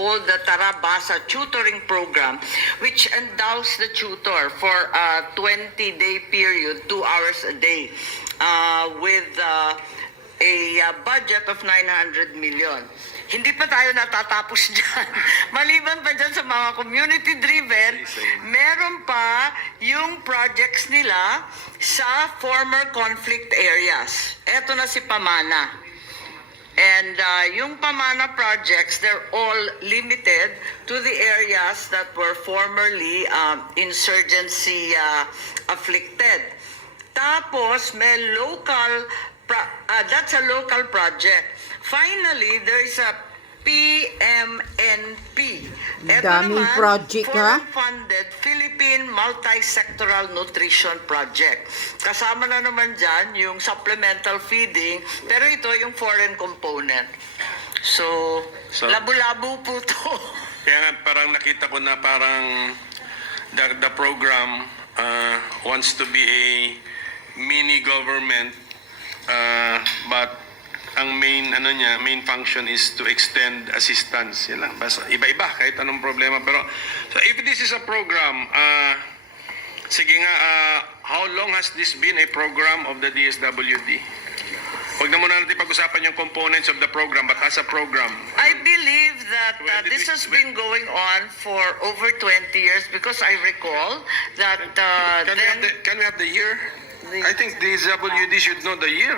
called the Tarabasa Tutoring Program, which endows the tutor for a 20-day period, 2 hours a day, with a budget of 900 million. Hindi pa tayo natatapos dyan. Maliban pa dyan sa mga community-driven, meron pa yung projects nila sa former conflict areas. Eto na si Pamana. And yung Pamana projects, they're all limited to the areas that were formerly insurgency afflicted. Tapos may local, that's a local project. Finally, there is a PMNP. Ito Daming naman, project, ha? foreign-funded Philippine Multi-Sectoral Nutrition Project. Kasama na naman dyan yung supplemental feeding, pero ito yung foreign component. So labo-labo po to. Kaya nga parang nakita ko na parang the program wants to be a mini government, but ang main function is to extend assistance. Yan lang. Basta iba-iba kahit anong problema. Pero so if this is a program, sige nga, how long has this been a program of the DSWD? Huwag na muna natin pag-usapan yung components of the program, but as a program. I believe that this has been going on for over 20 years because I recall that Can we have the year? I think DSWD should know the year.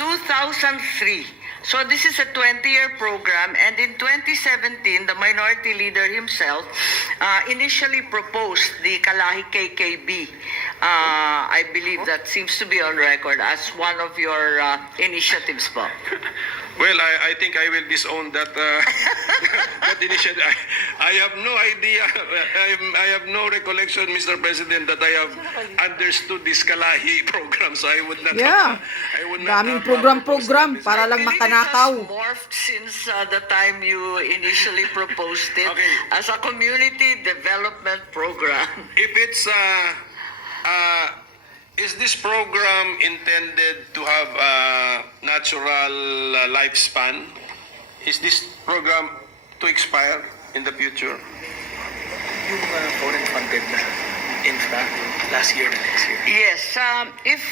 2003. So this is a 20-year program, and in 2017, the minority leader himself initially proposed the Kalahi KKB. I believe that seems to be on record as one of your initiatives, Bob. Well, I think I will disown that that initiative. I have no idea. I have no recollection, Mr. President, that I have understood this Kalahi program. So I would not. Yeah. I would not. Daming program para lang I believe makanakaw. it has morphed since the time you initially proposed it Okay. as a community development program. If it's is this program intended to have a natural lifespan? Is this program to expire in the future? Yung foreign funded na infra last year na next year. Yes, if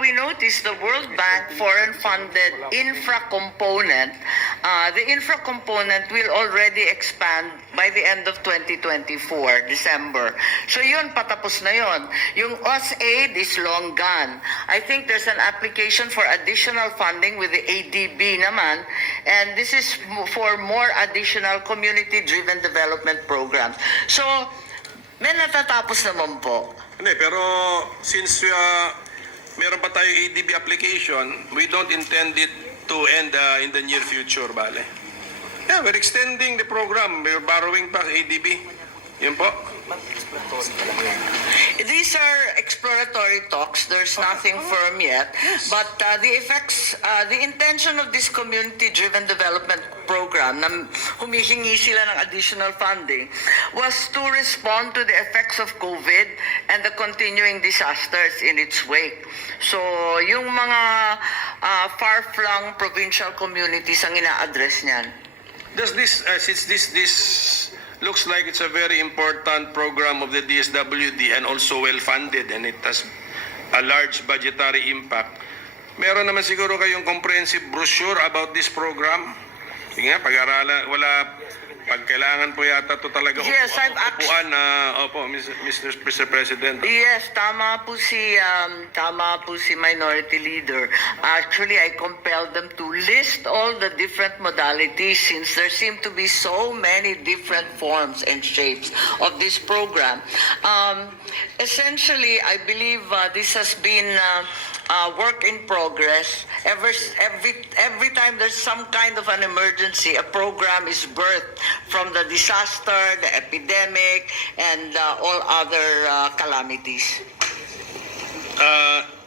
we notice the World Bank foreign-funded infra component, the infra component will already expand by the end of 2024, December. So yun, patapos na yun. Yung OSAID is long gone. I think there's an application for additional funding with the ADB naman, and this is for more additional community-driven development programs. So, may natatapos naman po. Hindi, pero since meron pa tayong ADB application, we don't intend it to end in the near future, bale. Yeah, we're extending the program. We're borrowing pa ADB. Yun po. These are exploratory talks. There's nothing firm yet. But the intention of this community-driven development program, na humihingi sila ng additional funding, was to respond to the effects of COVID and the continuing disasters in its wake. So, yung mga far-flung provincial communities ang ina-address niyan. Does this, since this looks like it's a very important program of the DSWD and also well-funded and it has a large budgetary impact, meron naman siguro kayong comprehensive brochure about this program? Sige nga, pag-aralan, pag kailangan po yata ito talaga Yes, I've upuan na, opo, Mr. President. Yes, tama po si Minority Leader. Actually, I compelled them to list all the different modalities since there seem to be so many different forms and shapes of this program. Essentially, I believe this has been work in progress. Every time there's some kind of an emergency, a program is birthed from the disaster, the epidemic, and all other calamities.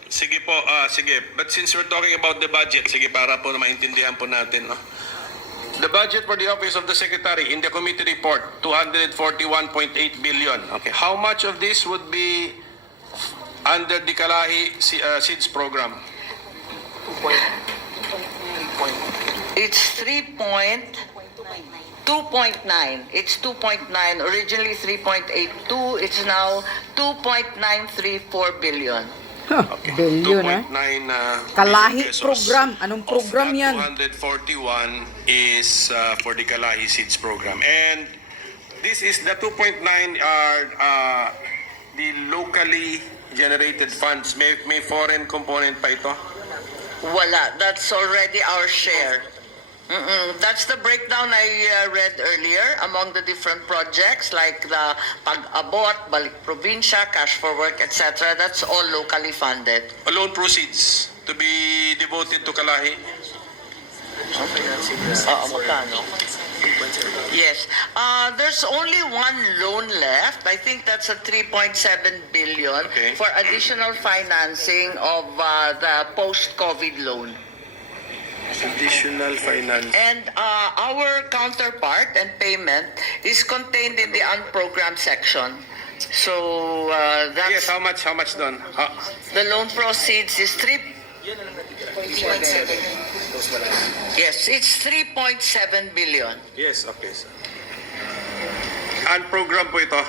Sige po, sige. But since we're talking about the budget, sige, para po na maintindihan po natin, no? The budget for the Office of the Secretary in the committee report, 241.8 billion. Okay. How much of this would be under the Kalahi SEEDS program? It's 3.9. 2.9. It's 2.9. Originally 3.82. It's now 2.934 billion. Billion, 2.9 Kalahi billion pesos. program. Anong program Of yan? that 241 is for the Kalahi Seeds program. And this is the 2.9 are the locally generated funds. May foreign component pa ito? Wala. That's already our share. That's the breakdown I read earlier among the different projects like the Pag-abot, Balik Probinsya, Cash for Work, etc. That's all locally funded. Loan proceeds to be devoted to Kalahi. Magkano? Yes. There's only one loan left. I think that's a 3.7 billion Okay. for additional financing of the post-COVID loan. Additional finance. And our counterpart and payment is contained in the unprogrammed section. So Yes, that's how much done? the loan proceeds is 3. Yes, it's 3.7 billion. Yes, okay. Sir. Unprogrammed po ito.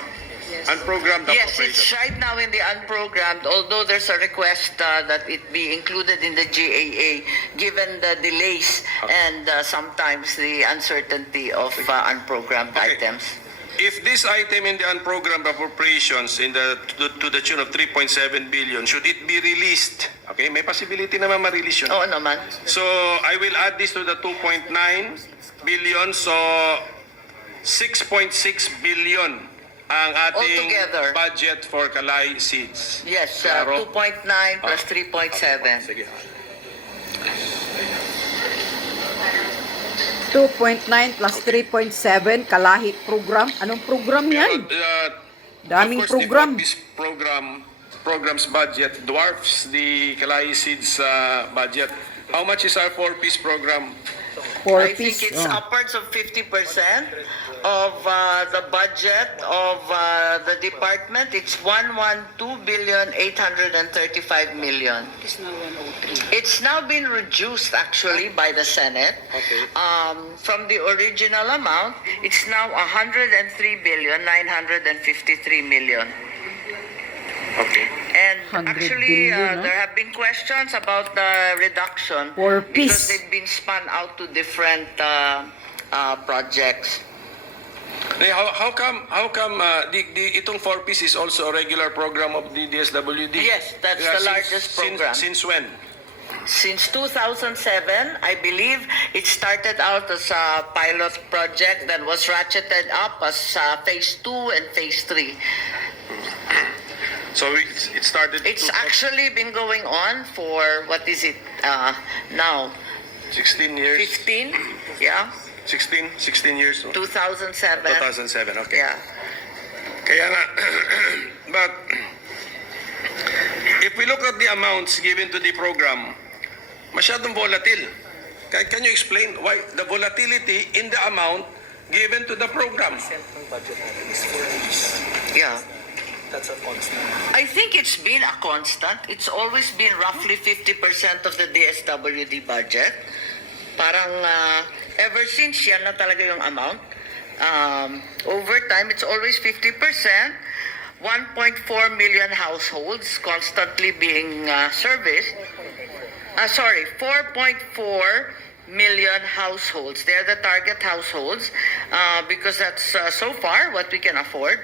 Unprogrammed Yes, it's appropriation. right now in the unprogrammed, although there's a request that it be included in the GAA given the delays and sometimes the uncertainty of unprogrammed Okay. items. If this item in the unprogrammed appropriations to the tune of 3.7 billion, should it be released? Okay, may possibility naman ma-release yun. Oo naman. So, I will add this to the 2.9 billion. So, 6.6 billion ang ating Altogether. budget for Kalay Seeds. Yes, Claro? 2.9 plus 3.7. Sige. 2.9 plus 3.7 Kalahi program. Anong program yan? of Daming course, program. This program's budget dwarfs the Kalay Seeds budget. How much is our 4-piece program? I think 4-piece. it's upwards of 50% of the budget of the department. It's 112,835 million. It's now been reduced actually by the Senate. Okay. From the original amount, it's now 103,953 million. Okay. And 100 actually, billion, there have been questions about the reduction For because peace. they've been spun out to different projects. How come itong 4-piece is also a regular program of the DSWD? Yes, that's the largest program. Since when? Since 2007, I believe it started out as a pilot project that was ratcheted up as phase 2 and phase 3. So it started. It's actually been going on for, what is it now? 16 years. 15? Yeah? 16 years. No? 2007. 2007. Okay. Yeah. Kaya nga, but if we look at the amounts given to the program, masyadong volatile. Can you explain why the volatility in the amount given to the program? Yeah. That's a constant. I think it's been a constant. It's always been roughly 50% of the DSWD budget. Parang ever since yan na talaga yung amount. Over time, it's always 50%. 1.4 million households constantly being serviced. 4.4 million households. They're the target households because that's so far what we can afford.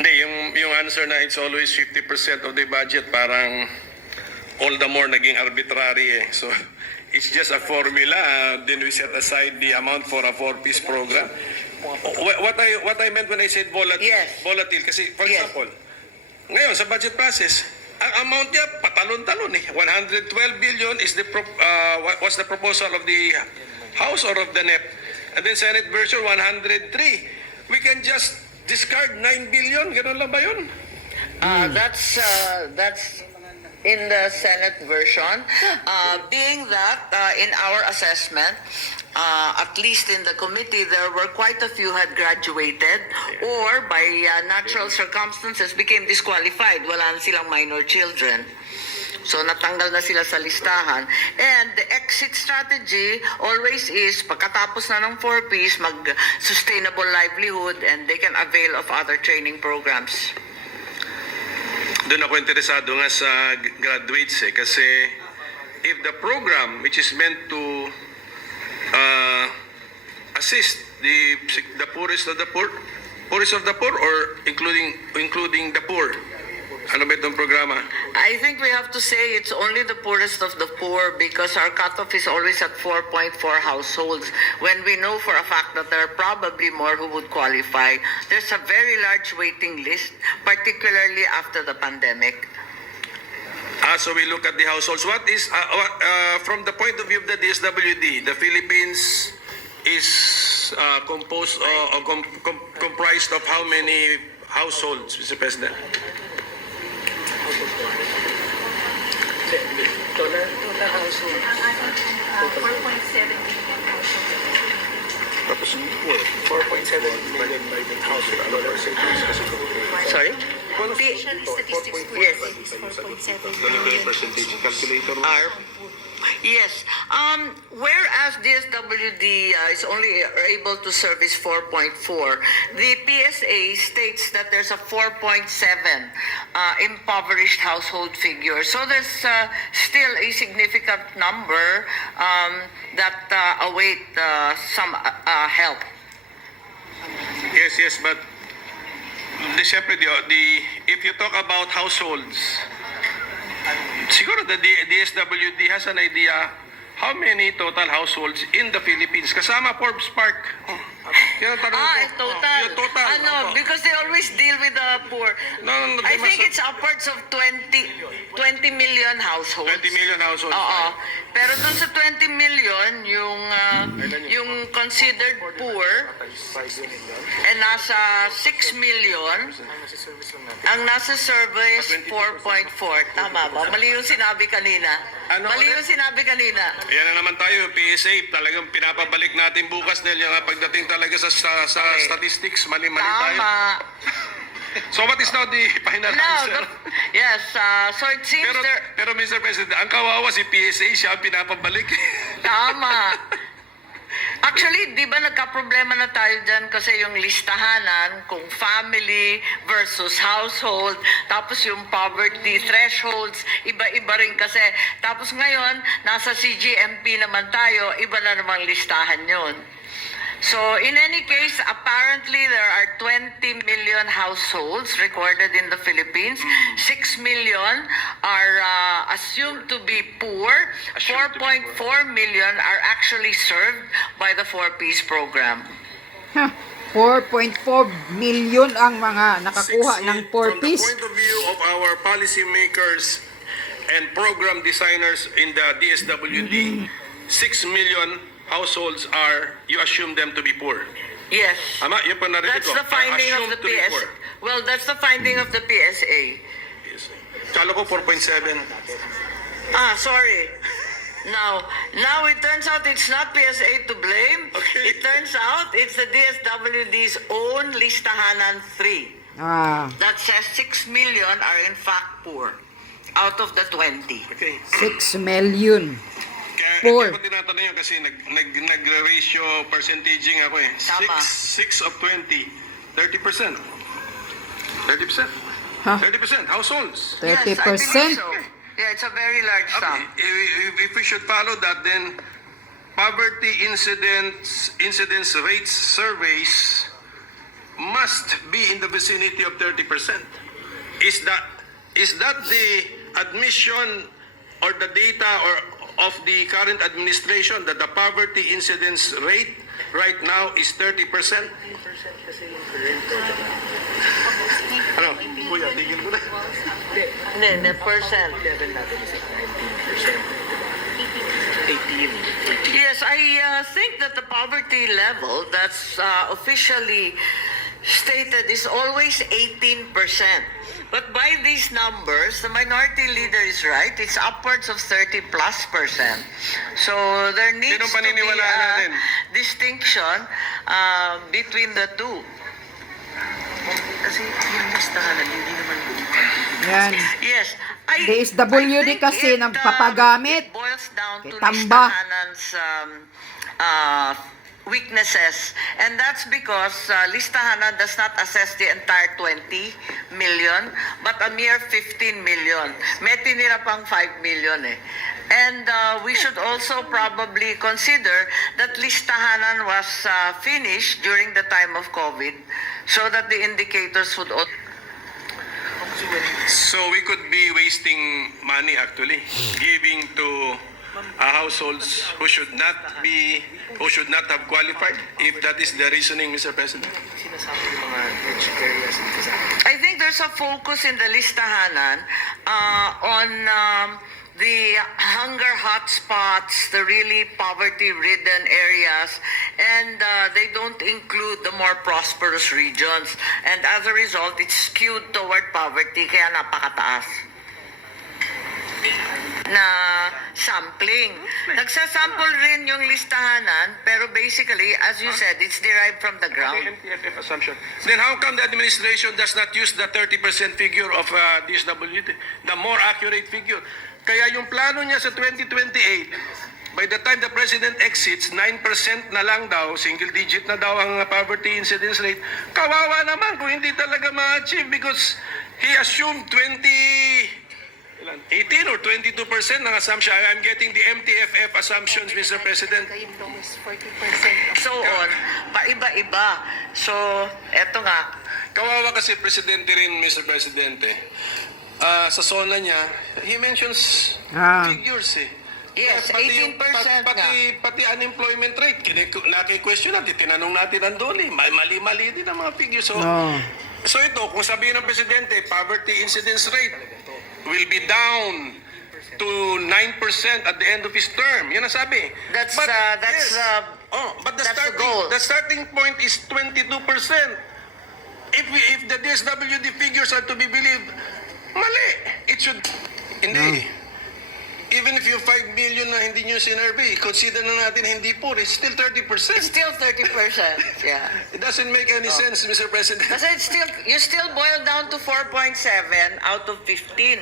Hindi, yung answer na it's always 50% of the budget, parang all the more naging arbitrary eh. So, it's just a formula, then we set aside the amount for a 4-piece program. What I meant when I said volatile, Yes. volatile kasi, for Yes. example, ngayon sa budget process, ang amount niya patalon-talon eh. 112 billion is was the proposal of the House or of the NEP. And then Senate version 103. We can just discard 9 billion, ganun lang ba yun? That's in the Senate version. Being that in our assessment, at least in the committee, there were quite a few had graduated or by natural circumstances became disqualified. Wala na silang minor children. So natanggal na sila sa listahan. And the exit strategy always is, pagkatapos na ng 4Ps, mag-sustainable livelihood and they can avail of other training programs. Doon ako interesado nga sa graduates kasi if the program which is meant to assist the poorest of the poor or including the poor, ano ba itong programa? I think we have to say it's only the poorest of the poor because our cutoff is always at 4.4 households when we know for a fact that there are probably more who would qualify. There's a very large waiting list, particularly after the pandemic. So we look at the households. What is, from the point of view of the DSWD, the Philippines is composed or comprised of how many households, Mr. President? Total household. 4.7 million households. Tapos 4.7 million household. Sorry? Official statistics po Yes. is 4.7 million. percentage calculator. Yes. Whereas DSWD is only able to service 4.4, the PSA states that there's a 4.7 impoverished household figure. So there's still a significant number that await some help. Yes, but siyempre, if you talk about households, siguro the DSWD has an idea how many total households in the Philippines. Kasama Forbes Park. Yan ang tanong ko. Total. Yung total. Ano, Opo. because they always deal with the poor. No, I they think must- it's upwards of 20 million households. 20 million households. Oo. Pero dun sa 20 million, yung considered poor, nasa 6 million, ang nasa survey is 4.4. Tama ba? Mali yung sinabi kanina. Mali yung sinabi kanina. Yan na naman tayo, PSA, talagang pinapabalik natin bukas dahil yung pagdating talaga sa Okay. statistics, mali-mali tayo. Tama. So what is now the final Now, answer? yes, so it seems Pero Mr. President, ang kawawa si PSA, siya ang pinapabalik. Tama. Actually, di ba nagka-problema na tayo dyan kasi yung listahanan kung family versus household, tapos yung poverty thresholds, iba-iba rin kasi. Tapos ngayon, nasa CGMP naman tayo, iba na namang listahan yun. So, in any case, apparently there are 20 million households recorded in the Philippines. 6 million are assumed to be poor. Assumed to be 4.4 million are actually served by the 4Ps program. 4.4 million ang mga nakakuha ng 4 From the piece. point of view of our policymakers and program designers in the DSWD, 6 million households are, you assume them to be poor. Yes. Ama, yun pa narinig That's ko. the finding of Assumed the to be PSA. poor. Well, that's the finding of the PSA. Kala ko 4.7. Sorry. Now it turns out it's not PSA to blame. Okay. It turns out it's the DSWD's own listahanan 3 that says 6 million are in fact poor out of the 20. Okay. 6 million. Kaya Poor. ko tinatanong yun kasi nag-ratio percentaging ako eh. Tama. 6 of 20, 30%. 30%. Huh? 30% households. 30%. Yes, I believe so. Yeah, it's a very large sum. If we should follow that, then poverty incidence rates surveys must be in the vicinity of 30%. Is that the admission or the data of the current administration that the poverty incidence rate right now is 30%? Ano? Kuya, tigil ko na. The percent. Level natin is 19%. 18. Yes, I think that the poverty level that's officially stated is always 18%. But by these numbers, the minority leader is right. It's upwards of 30+%. So there needs Sinong to be paniniwalaan natin? a distinction between the two. Kasi yung listahan, hindi naman buong country Yan. Yes. DSWD think kasi it, papagamit. it boils down Kay to tamba. listahanan's weaknesses. And that's because listahanan does not assess the entire 20 million, but a mere 15 million. May tinira pang 5 million eh. And we should also probably consider that listahanan was finished during the time of COVID so that the indicators would So we could be wasting money actually, giving to households who should not have qualified, if that is the reasoning, Mr. President. Sinasabi yung mga rich areas in Quezon. I think there's a focus in the listahanan on the hunger hotspots, the really poverty-ridden areas, and they don't include the more prosperous regions. And as a result, it's skewed toward poverty, kaya napakataas na sampling. Nagsasample rin yung listahanan, pero basically, as you said, it's derived from the ground. MTFF assumption. Then how come the administration does not use the 30% figure of DSWD, the more accurate figure? Kaya yung plano niya sa 2028, by the time the President exits, 9% na lang daw, single digit na daw ang poverty incidence rate. Kawawa naman kung hindi talaga ma-achieve because he assumed 18 or 22% ng assumption. I'm getting the MTFF assumptions, Mr. President. Yung daw is 40%. So on, paiba-iba. So, eto nga, Kawawa kasi presidente rin, Mr. Presidente. Sa SONA niya, he mentions figures eh. yes, Pati 18% nga. pati unemployment rate, naki-question natin, tinanong natin ang doon eh. Mali-mali din ang mga figures. So ito, kung sabihin ng presidente, poverty incidence rate will be down to 9% at the end of his term. Yan ang sabi. But the starting, the starting point is 22%. If the DSWD figures are to be believed, mali. It should, hindi. Even if yung 5 million na hindi nyo sinurvey, consider na natin hindi poor, it's still 30%. It's still 30%. Yeah. It doesn't make any sense, Mr. President. Kasi you still boil down to 4.7 out of 15.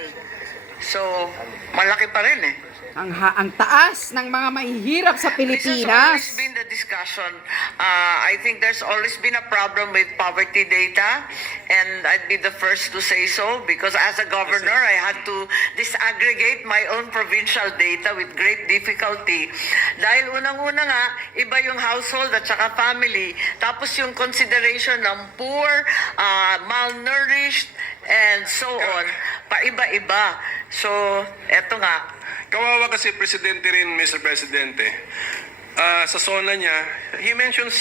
So, malaki pa rin eh. Ang taas ng mga mahihirap sa This has always Pilipinas. been the discussion. I think there's always been a problem with poverty data, and I'd be the first to say so because as a governor, I had to disaggregate my own provincial data with great difficulty. Dahil unang-una nga, iba yung household at saka family, tapos yung consideration ng poor, malnourished, and so on, paiba-iba. So, eto nga, Kawawa kasi presidente rin, Mr. Presidente. Sa SONA niya, he mentions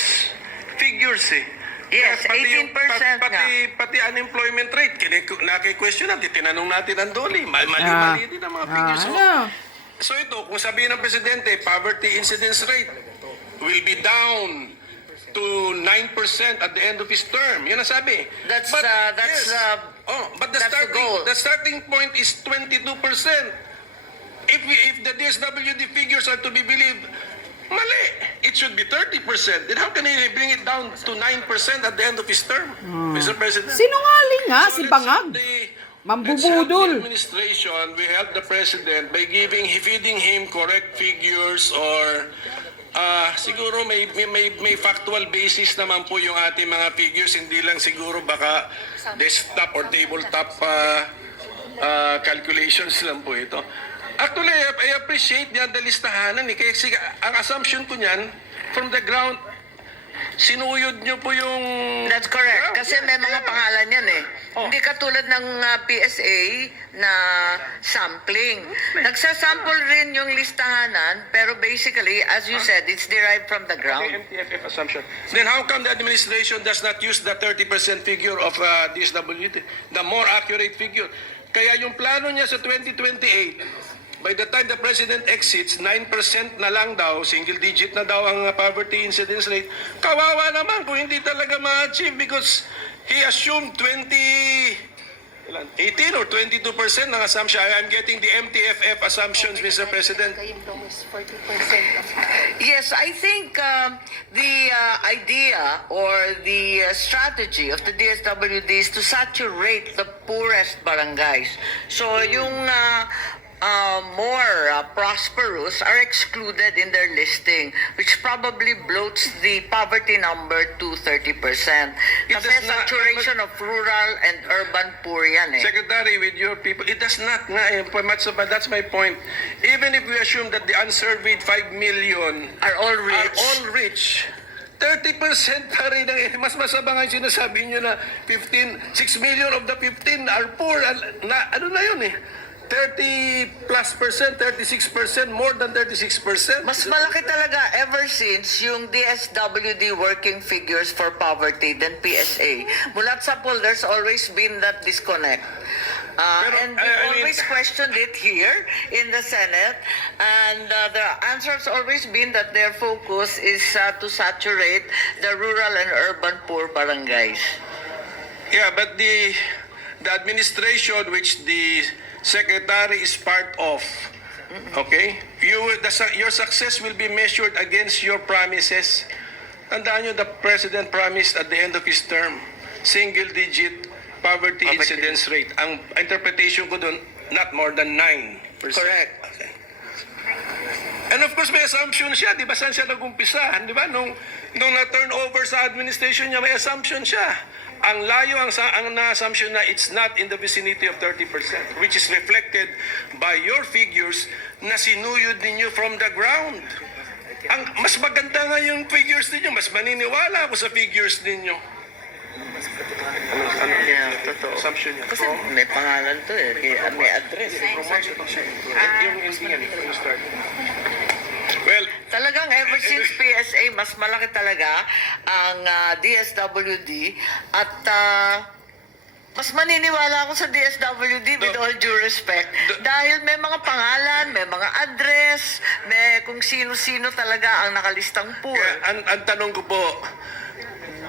figures eh. yes, Pati 18% nga. pati unemployment rate, naki-question natin, tinanong natin ang doli. Mali-mali din ang mga figures. So ito, kung sabihin ng presidente, poverty incidence rate will be down to 9% at the end of his term. Yan ang sabi. But the that's the goal. starting point is 22%. If the DSWD figures are to be believed, mali. It should be 30%. Then how can he bring it down to 9% at the end of his term, Mr. President? Sinungaling nga si let's Bangag. help the Mambubudol. administration, we help the President by feeding him correct figures or siguro may factual basis naman po yung ating mga figures, hindi lang siguro baka desktop or tabletop calculations lang po ito. Actually, I appreciate the listahanan eh. Kasi ang assumption ko niyan, from the ground, sinuyod nyo po yung... That's correct. Kasi may mga pangalan yan eh. Hindi katulad ng PSA na sampling. Nagsasample rin yung listahanan, pero basically, as you said, it's derived from the ground. MTFF assumption. Then how come the administration does not use the 30% figure of DSWD, the more accurate figure? Kaya yung plano niya sa 2028, by the time the President exits, 9% na lang daw, single digit na daw ang poverty incidence rate. Kawawa naman kung hindi talaga ma-achieve because he assumed 18 18 or 22% ng assumption. I'm getting the MTFF assumptions, Mr. President. Kayong lowest 40% of Yes, I think the idea or the strategy of the DSWD is to saturate the poorest barangays. So yung more prosperous are excluded in their listing, which probably bloats the poverty number to 30%. It Kasi does not- saturation of rural and urban poor yan eh. Secretary, with your people, it does not nga eh. But that's my point. Even if we assume that the unsurveyed 5 million Are all are rich. all rich, 30% pa rin ang, mas masama nga yung sinasabi nyo na 6 million of the 15 are poor. Ano na yun eh? 30 plus percent, 36%, more than 36%. Mas malaki talaga ever since yung DSWD working figures for poverty than PSA. Mulat sa poll, there's always been that disconnect. Pero, And I we've mean- always questioned it here in the Senate. And the answer has always been that their focus is to saturate the rural and urban poor barangays. Yeah, but the administration which the secretary is part of, okay, your success will be measured against your promises. Tandaan nyo, the president promised at the end of his term, single-digit poverty incidence rate. Ang interpretation ko dun, not more than 9%. Correct. Okay. And of course, may assumption siya. Di ba saan siya nag-umpisa? Di ba? Nung na-turn over sa administration niya, may assumption siya. Ang layo ang na-assumption na it's not in the vicinity of 30%, which is reflected by your figures na sinuyod ninyo from the ground. Mas maganda nga yung figures ninyo. Mas maniniwala ako sa figures ninyo. Yeah, totoo. Assumption niya. Kasi may pangalan to eh. May address. Well, Talagang ever since PSA, mas malaki talaga ang DSWD at mas maniniwala ako sa DSWD with all due respect dahil may mga pangalan, may mga address, may kung sino-sino talaga ang nakalistang poor. ang tanong ko po,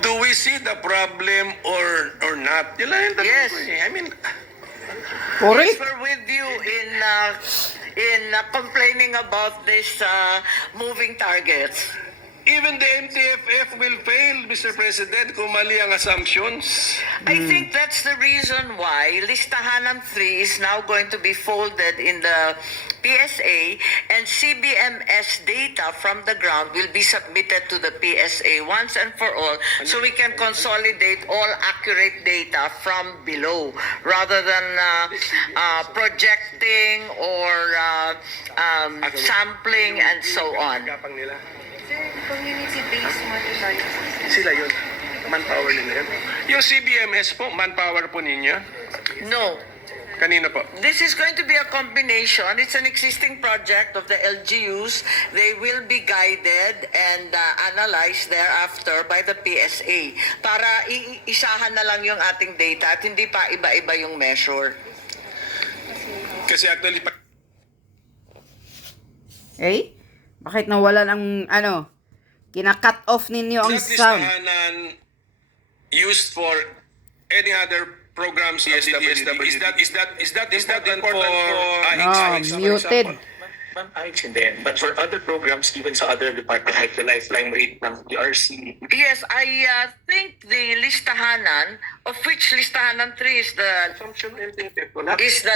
do we see the problem or not? Yun lang yung tanong Yes. ko eh. I mean, Correct. We're with you in complaining about this moving targets. even the MTFF will fail, Mr. President, kung mali ang assumptions. I think that's the reason why Listahanan 3 is now going to be folded in the PSA and CBMS data from the ground will be submitted to the PSA once and for all so we can consolidate all accurate data from below rather than projecting or sampling and so on. Kapang nila. community-based monitoring. Sila yun. Manpower nila yun. Yung CBMS po, manpower po ninyo? No. Kanina po? This is going to be a combination. It's an existing project of the LGUs. They will be guided and analyzed thereafter by the PSA para isahan na lang yung ating data at hindi pa iba-iba yung measure. Kasi actually, Eh? Bakit nawala ng kina-cut off ninyo ang that sound? listahanan used for any other programs of the DSWD. Is that important for AIX? Muted. Ma'am, ayos hindi. But for other programs, even sa other department, like the lifeline rate ng DRC, Yes, I think the listahanan, of which listahanan 3 is the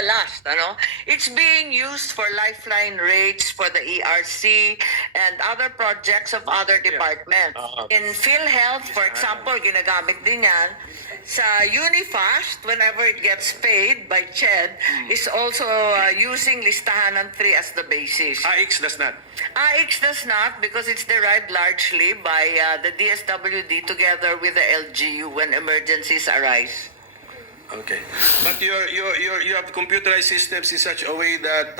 last, It's being used for lifeline rates for the ERC and other projects of other departments. In PhilHealth, for example, ginagamit din yan. Sa Unifast, whenever it gets paid by CHED, is also using listahanan 3 as the basis. AIX does not. AIX does not because it's derived largely by the DSWD together with the LGU when emergencies arise. Okay. But you have computerized systems in such a way that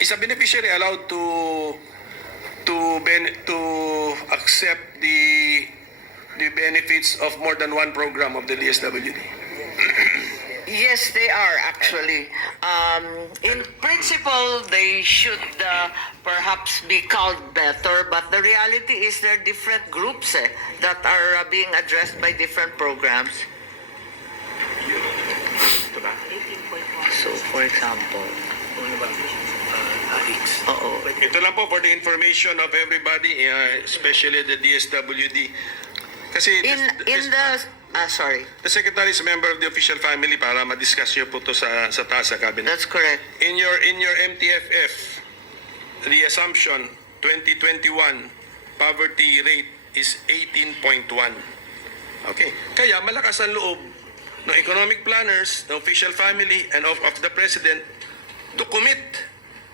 is a beneficiary allowed to accept the benefits of more than one program of the DSWD? Yes, they are actually. In principle, they should perhaps be called better, but the reality is there are different groups that are being addressed by different programs. So, for example, Ano ba? AICS. oo. Ito lang po for the information of everybody, especially the DSWD. Kasi Sorry, the Secretary is a member of the official family para ma-discuss nyo po to sa taas sa cabinet. that's correct. In your MTFF, the assumption 2021 poverty rate is 18.1. Okay. Kaya malakas ang loob ng economic planners, ng official family, and of the president to commit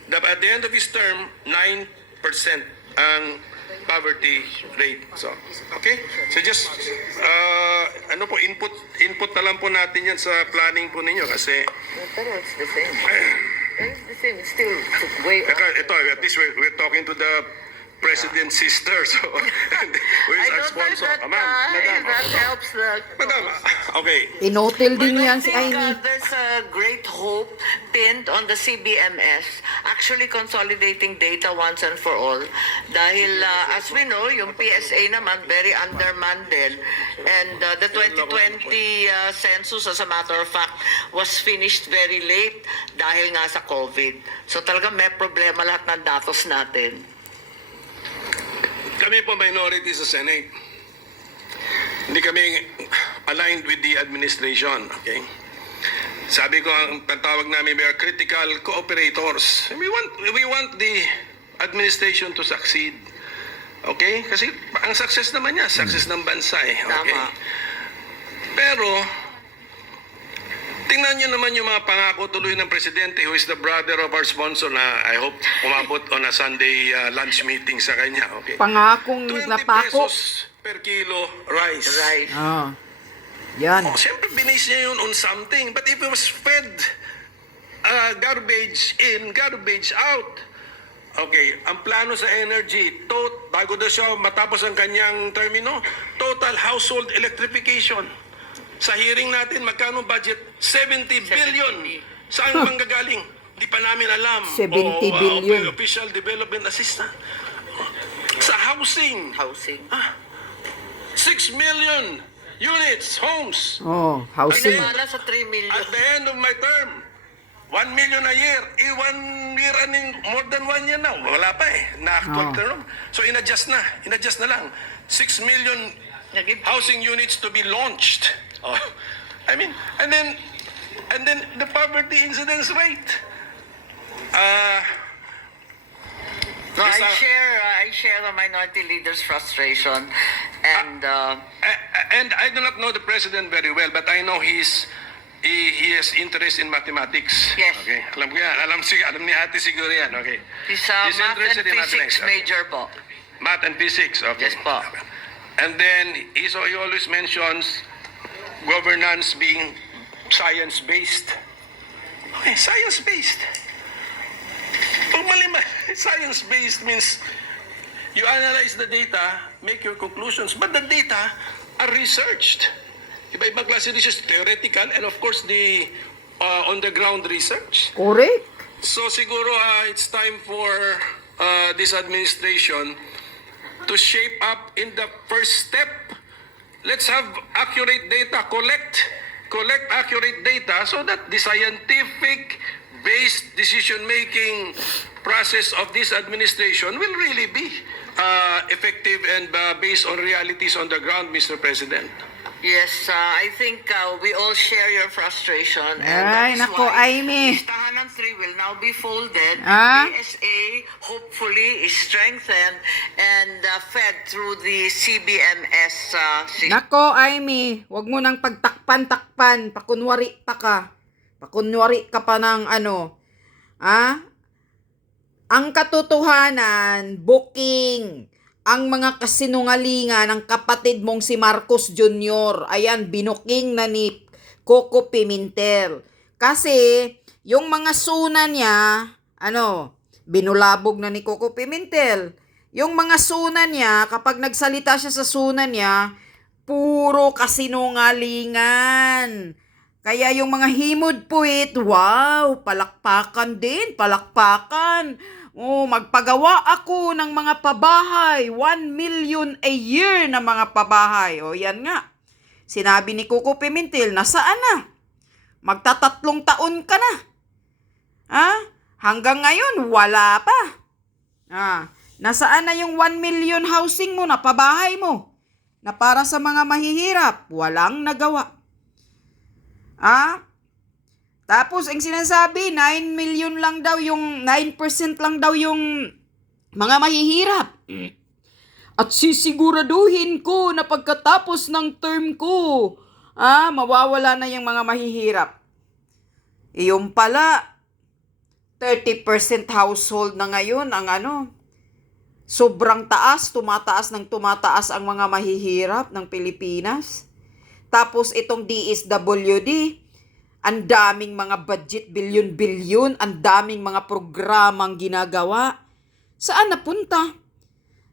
that at the end of his term, 9% ang poverty rate. So, okay? So just, input na lang po natin yan sa planning po ninyo kasi Pero it's the same. It's the same. It's still way off. ito, at least we're talking to the president's sister, so who is I our don't know sponsor? that, Madam, that helps the... Madam, okay. Inotil din But I yan si think Amy. there's a great hope pinned on the CBMS actually consolidating data once and for all. Dahil as we know, yung PSA naman very undermanned din. And the 2020 census, as a matter of fact, was finished very late dahil nga sa COVID. So talaga may problema lahat ng datos natin. Kami po minority sa Senate. Hindi kami aligned with the administration, okay? Sabi ko, ang tawag namin, we are critical cooperators. We want the administration to succeed. Okay? Kasi ang success naman niya, success ng bansa eh. Okay? Tama. Pero, tingnan niyo naman yung mga pangako tuloy ng presidente who is the brother of our sponsor na I hope umabot on a Sunday lunch meeting sa kanya. Okay? Pangakong 20 napako. pesos per kilo rice. Right. Ah. Yan. Oh, siyempre, binase niya yun on something. But if it was fed garbage in, garbage out. Okay, ang plano sa energy, bago daw siya matapos ang kanyang termino, total household electrification. Sa hearing natin, magkano budget? 70 billion. Saan manggagaling? Di pa namin alam. 70 billion. Official Development Assistant. Sa housing, Housing. 6 million units, homes. Oh, housing. Pinamala sa 3 million. At the end of my term, 1 million a year. 1 year and more than 1 year now. Wala pa eh. Na-actual term. So in-adjust na lang. 6 million housing units to be launched. Oh, I mean, and then the poverty incidence rate. No, Yes, I share the minority leader's frustration, and and I do not know the president very well, but I know he has interest in mathematics. Yes. Okay. Alam ko yan. Alam ni ate siguro yan. Okay. he's a He's math and interested in physics mathematics. Okay. major po. Math and physics. Okay. Yes po. And then he always mentions governance being science-based. Okay, science-based. Pag science-based means you analyze the data, make your conclusions, but the data are researched. Iba-ibang klase research, theoretical, and of course the on-the-ground research. Correct. So siguro it's time for this administration to shape up in the first step. Let's have accurate data, collect accurate data so that the scientific based decision-making process of this administration will really be effective and based on realities on the ground, Mr. President. Yes, I think we all share your frustration. And Ay, that is nako, why Amy. Listahan ng 3 will now be folded. Ah? PSA hopefully is strengthened and fed through the CBMS system. Nako, Amy, wag mo nang pagtakpan-takpan. Pakunwari pa ka. Pakunwari ka pa ng ano. Ang katotohanan, booking. Ang mga kasinungalingan ng kapatid mong si Marcos Jr. Ayan, binuking na ni Coco Pimentel. Kasi, yung mga suna niya, binulabog na ni Coco Pimentel. Yung mga suna niya, kapag nagsalita siya sa suna niya, puro kasinungalingan. Kaya yung mga himod puwit, wow, palakpakan din, palakpakan. Oh, magpagawa ako ng mga pabahay, 1 million a year na mga pabahay. O yan nga, sinabi ni Coco Pimentel, nasaan na? Magtatatlong taon ka na. Hanggang ngayon, wala pa. Nasaan na yung 1 million housing mo na pabahay mo? Na para sa mga mahihirap, walang nagawa. Tapos, ang sinasabi, 9 million lang daw yung, 9% lang daw yung mga mahihirap. At sisiguraduhin ko na pagkatapos ng term ko, mawawala na yung mga mahihirap. Yung pala, 30% household na ngayon ang sobrang taas, tumataas ang mga mahihirap ng Pilipinas. Tapos itong DSWD, ang daming mga budget, bilyon-bilyon, ang daming mga programang ginagawa. Saan napunta?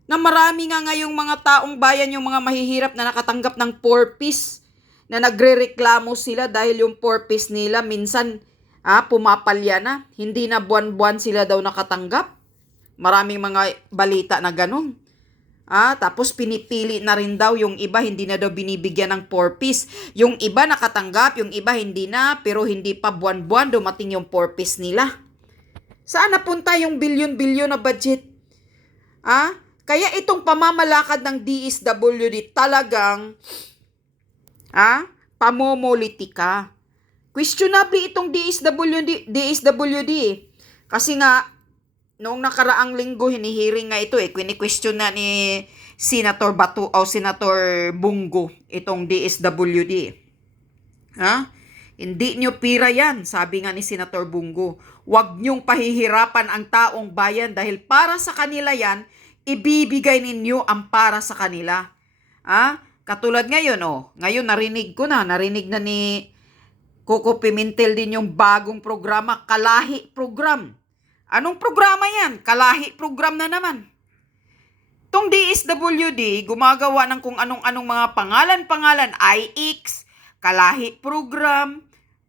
Na marami nga ngayong mga taong bayan, yung mga mahihirap na nakatanggap ng 4-piece, na nagrereklamo sila dahil yung 4-piece nila minsan pumapalya na. Hindi na buwan-buwan sila daw nakatanggap. Maraming mga balita na ganun. Tapos pinipili na rin daw yung iba, hindi na daw binibigyan ng 4-piece. Yung iba nakatanggap, yung iba hindi na, pero hindi pa buwan-buwan dumating yung 4-piece nila. Saan napunta yung bilyon-bilyon na budget? Kaya itong pamamalakad ng DSWD talagang pamomolitika. Questionable itong DSWD kasi nga noong nakaraang linggo, hinihiring nga ito Kwini-question na ni Senator Senator Bungo itong DSWD. Hindi nyo pira yan, sabi nga ni Senator Bungo. Huwag nyong pahihirapan ang taong bayan dahil para sa kanila yan, ibibigay ninyo ang para sa kanila. Katulad ngayon, ngayon narinig na ni Coco Pimentel din yung bagong programa, Kalahi Program. Anong programa yan? Kalahi program na naman. Itong DSWD, gumagawa ng kung anong-anong mga pangalan-pangalan, IX, Kalahi program,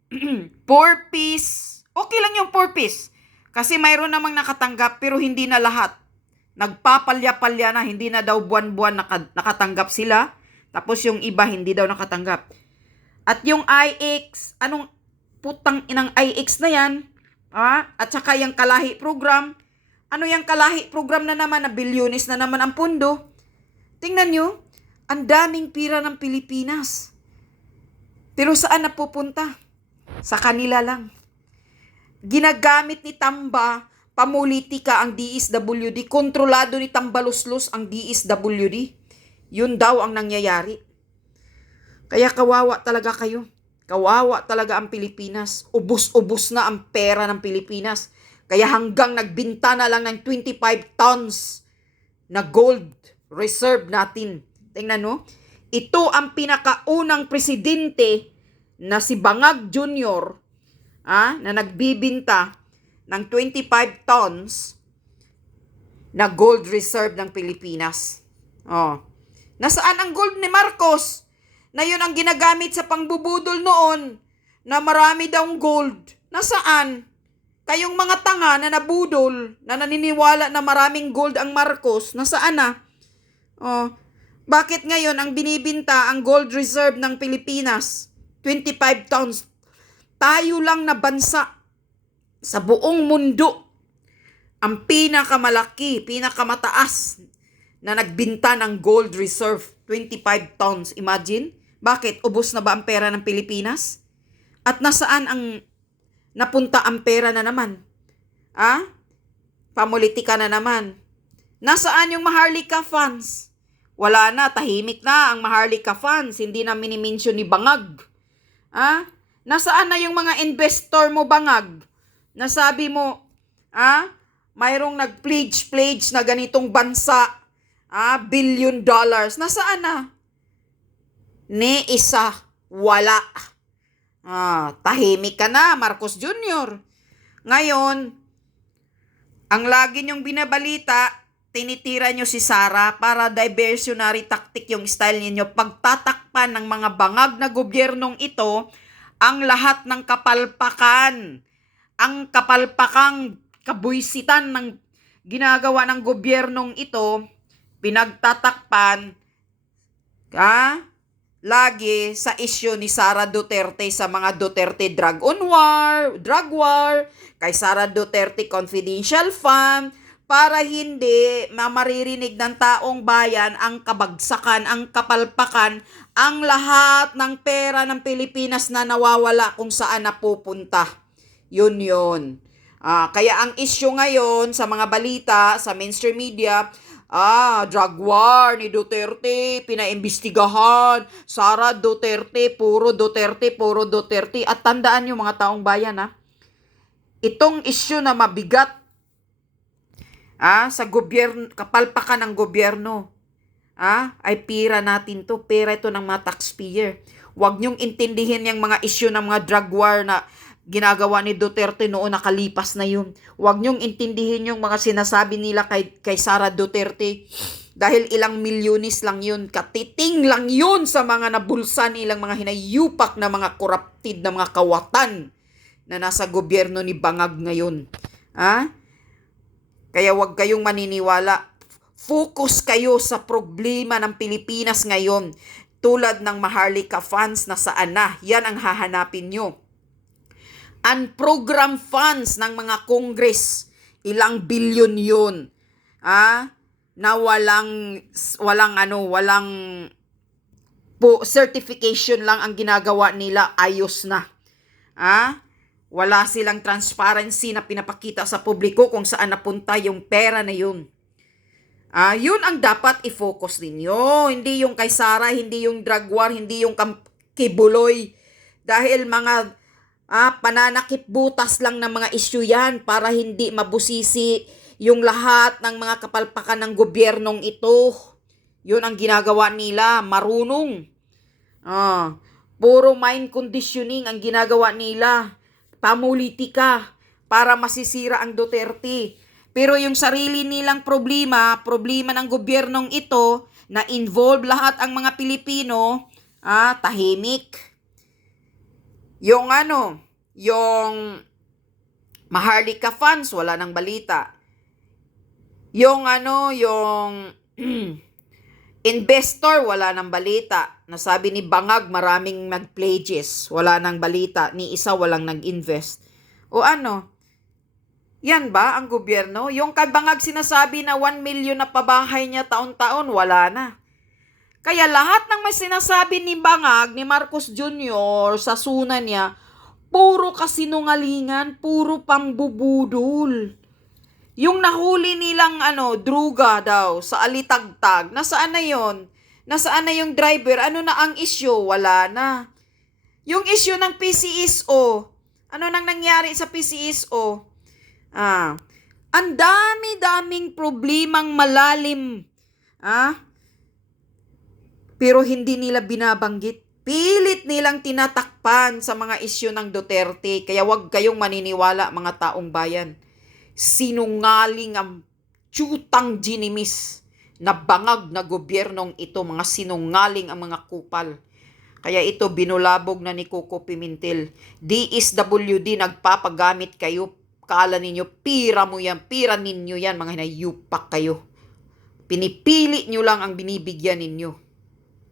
4-piece. Okay lang yung 4-piece. Kasi mayroon namang nakatanggap pero hindi na lahat. Nagpapalya-palya na, hindi na daw buwan-buwan nakatanggap sila. Tapos yung iba hindi daw nakatanggap. At yung IX, anong putang inang IX na yan? At saka yung Kalahi program. Ano yung Kalahi program na naman na bilyones na naman ang pundo? Tingnan nyo, ang daming pira ng Pilipinas. Pero saan napupunta? Sa kanila lang. Ginagamit ni Tamba, pamulitika ang DSWD. Kontrolado ni Tambaluslos ang DSWD. Yun daw ang nangyayari. Kaya kawawa talaga kayo. Kawawa talaga ang Pilipinas. Ubus-ubus na ang pera ng Pilipinas. Kaya hanggang nagbinta na lang ng 25 tons na gold reserve natin. Tingnan no? Ito ang pinakaunang presidente na si Bangag Jr. Na nagbibinta ng 25 tons na gold reserve ng Pilipinas. Nasaan ang gold ni Marcos? Na yun ang ginagamit sa pangbubudol noon, na marami daw gold. Nasaan? Kayong mga tanga na nabudol, na naniniwala na maraming gold ang Marcos, nasaan na? Bakit ngayon ang binibinta ang gold reserve ng Pilipinas? 25 tons. Tayo lang na bansa sa buong mundo ang pinakamalaki, pinakamataas na nagbinta ng gold reserve. 25 tons. Imagine? Bakit? Ubos na ba ang pera ng Pilipinas? At nasaan ang napunta ang pera na naman? Pamulitika na naman. Nasaan yung Maharlika funds? Wala na, tahimik na ang Maharlika funds. Hindi na minimension ni Bangag. Nasaan na yung mga investor mo, Bangag? Nasabi mo, mayroong nag-pledge na ganitong bansa, $1 billion. Nasaan na? Ni isa, wala. Tahimik ka na, Marcos Jr. Ngayon, ang lagi niyong binabalita, tinitira niyo si Sara para diversionary tactic yung style ninyo. Pagtatakpan ng mga bangag na gobyernong ito ang lahat ng kapalpakan, ang kapalpakang kabuisitan ng ginagawa ng gobyernong ito, pinagtatakpan lagi sa isyu ni Sara Duterte sa mga Duterte drug war, kay Sara Duterte Confidential Fund, para hindi maririnig ng taong bayan ang kabagsakan, ang kapalpakan, ang lahat ng pera ng Pilipinas na nawawala kung saan napupunta. Yun. Kaya ang issue ngayon sa mga balita, sa mainstream media, drug war ni Duterte, pinaimbestigahan, Sara Duterte, puro Duterte. At tandaan nyo mga taong bayan, itong issue na mabigat, sa gobyerno, kapalpakan ng gobyerno, ay pira natin to, pera ito ng mga taxpayer. Huwag nyong intindihin yung mga issue ng mga drug war na ginagawa ni Duterte noon, nakalipas na yun. Huwag niyong intindihin yung mga sinasabi nila kay Sara Duterte dahil ilang milyonis lang yun, katiting lang yun sa mga nabulsa nilang mga hinayupak na mga corrupted na mga kawatan na nasa gobyerno ni Bangag ngayon. Kaya huwag kayong maniniwala. Focus kayo sa problema ng Pilipinas ngayon, tulad ng Maharlika funds na saan na. Yan ang hahanapin nyo. Unprogram funds ng mga Congress, ilang bilyon yun, na walang certification lang ang ginagawa nila, ayos na. Wala silang transparency na pinapakita sa publiko kung saan napunta yung pera na yun. Yun ang dapat i-focus ninyo, hindi yung kay Sara, hindi yung drug war, hindi yung kibuloy, dahil mga pananakip butas lang ng mga isyu yan para hindi mabusisi yung lahat ng mga kapalpakan ng gobyernong ito. Yun ang ginagawa nila, marunong. Puro mind conditioning ang ginagawa nila, pamulitika para masisira ang Duterte. Pero yung sarili nilang problema ng gobyernong ito na involve lahat ang mga Pilipino, tahimik. Yung Maharlika funds, wala nang balita. Yung investor, wala nang balita. Nasabi ni Bangag, maraming nag-pledges, wala nang balita. Ni isa walang nag-invest. Yan ba ang gobyerno? Yung kay Bangag sinasabi na 1 million na pabahay niya taon-taon, wala na. Kaya lahat ng may sinasabi ni Bangag, ni Marcos Jr. sa suna niya, puro kasinungalingan, puro pambubudol. Yung nahuli nilang druga daw sa Alitagtag, nasaan na yon? Nasaan na yung driver? Ano na ang issue? Wala na. Yung issue ng PCSO, ano nang nangyari sa PCSO? Ang dami-daming problemang malalim. Pero hindi nila binabanggit. Pilit nilang tinatakpan sa mga isyu ng Duterte. Kaya wag kayong maniniwala mga taong bayan. Sinungaling ang tiyutang ginimis na Bangag na gobyernong ito. Mga sinungaling ang mga kupal. Kaya ito binulabog na ni Coco Pimentel. DSWD, nagpapagamit kayo. Kala ninyo, pira mo yan, pira ninyo yan, mga hinayupak kayo. Pinipili nyo lang ang binibigyan ninyo.